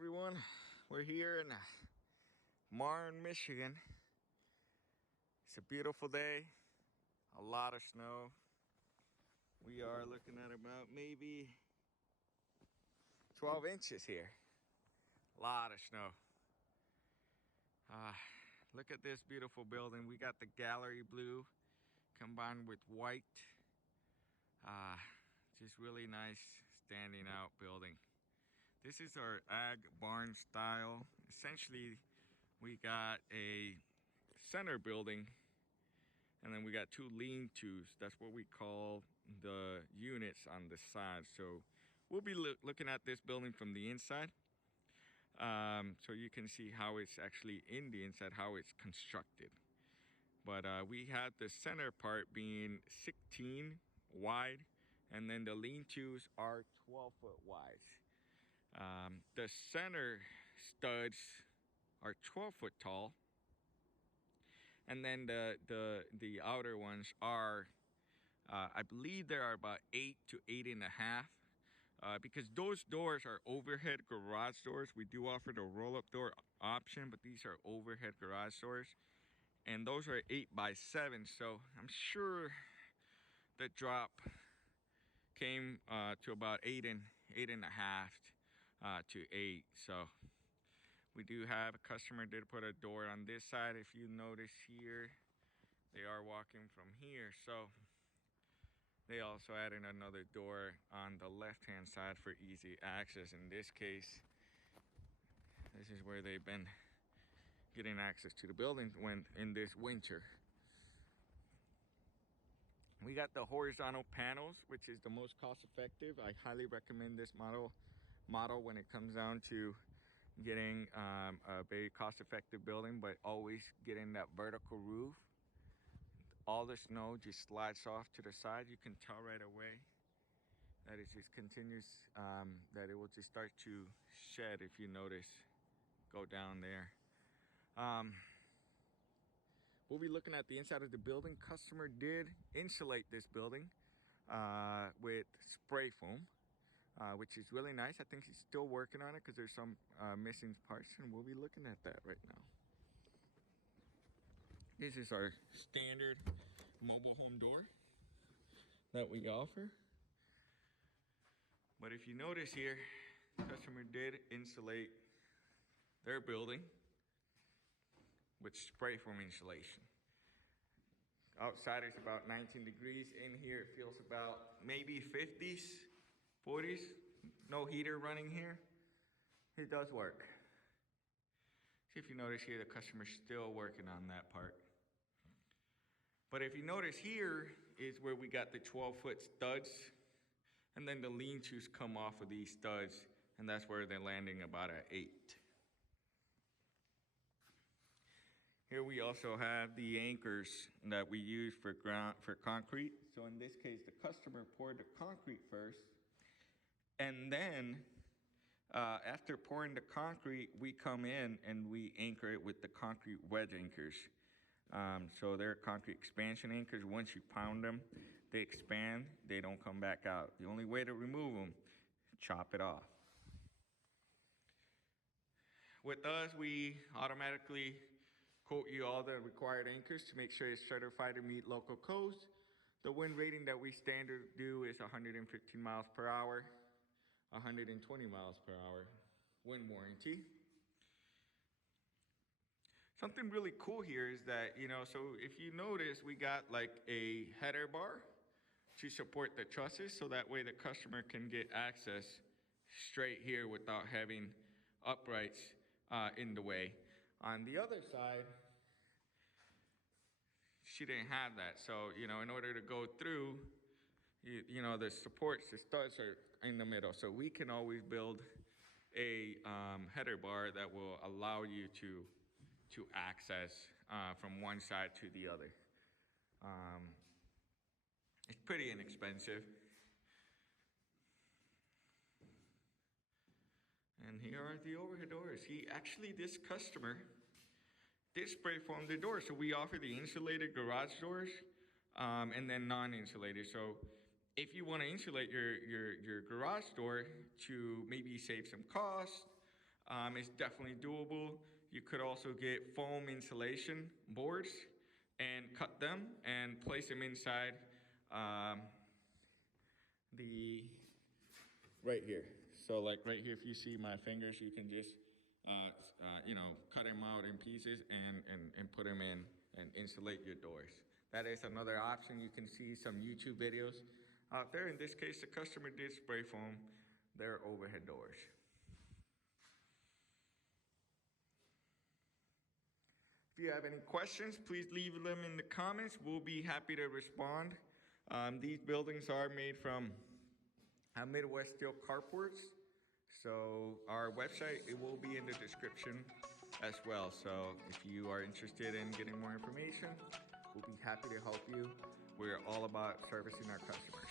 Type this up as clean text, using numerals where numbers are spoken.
everyone. We're here in Marne, Michigan. It's a beautiful day, a lot of snow. We are looking at about maybe 12 inches here. A lot of snow. Look at this beautiful building. We got the gallery blue combined with white. Just really nice standing out building. This is our ag barn style. Essentially, we got a center building and then we got two lean-tos. That's what we call the units on the side. So we'll be looking at this building from the inside. So you can see how it's actually in the inside, how it's constructed. But we had the center part being 16 wide, and then the lean-tos are 12-foot wide. The center studs are 12-foot tall, and then the outer ones are, I believe they are about 8 to 8.5. Because those doors are overhead garage doors. We do offer the roll-up door option, but these are overhead garage doors, and those are 8x7. So I'm sure the drop came to about 8.5 to 8. So we do have a customer did put a door on this side. If you notice here, they are walking from here. So they also added another door on the left-hand side for easy access. In this case, this is where they've been getting access to the building when in this winter. We got the horizontal panels, which is the most cost-effective. I highly recommend this model when it comes down to getting a very cost-effective building, but always getting that vertical roof. All the snow just slides off to the side. You can tell right away that it just continues, that it will just start to shed if you notice. Go down there. We'll be looking at the inside of the building. Customer did insulate this building with spray foam, which is really nice. I think he's still working on it because there's some missing parts, and we'll be looking at that right now. This is our standard mobile home door that we offer. But if you notice here, the customer did insulate their building with spray foam insulation. Outside it's about 19 degrees. In here it feels about maybe 50s, 40s. No heater running here. It does work. See if you notice here, the customer's still working on that part. But if you notice here is where we got the 12-foot studs, and then the lean-tos come off of these studs, and that's where they're landing about at 8. Here we also have the anchors that we use for concrete. So in this case, the customer poured the concrete first, and then after pouring the concrete, we come in and we anchor it with the concrete wedge anchors. So they're concrete expansion anchors. Once you pound them, they expand, they don't come back out. The only way to remove them, chop it off. With us, we automatically quote you all the required anchors to make sure it's certified to meet local codes. The wind rating that we standard do is 115 miles per hour, 120 miles per hour, wind warranty. Something really cool here is that, so if you notice, we got like a header bar to support the trusses, so that way the customer can get access straight here without having uprights in the way. On the other side, she didn't have that. So, in order to go through, the supports, the studs are in the middle. So we can always build a header bar that will allow you to access from one side to the other. It's pretty inexpensive. And here are the overhead doors. This customer did spray foam the doors. So we offer the insulated garage doors and then non-insulated. So if you want to insulate your garage door to maybe save some cost, It's definitely doable. You could also get foam insulation boards and cut them and place them inside the right here. So like right here, if you see my fingers, you can just cut them out in pieces and put them in and insulate your doors. That is another option. You can see some YouTube videos out there. In this case, the customer did spray foam their overhead doors. If you have any questions, please leave them in the comments. We'll be happy to respond. These buildings are made from Midwest Steel Carports. So our website, it will be in the description as well. So if you are interested in getting more information, we'll be happy to help you. We're all about servicing our customers.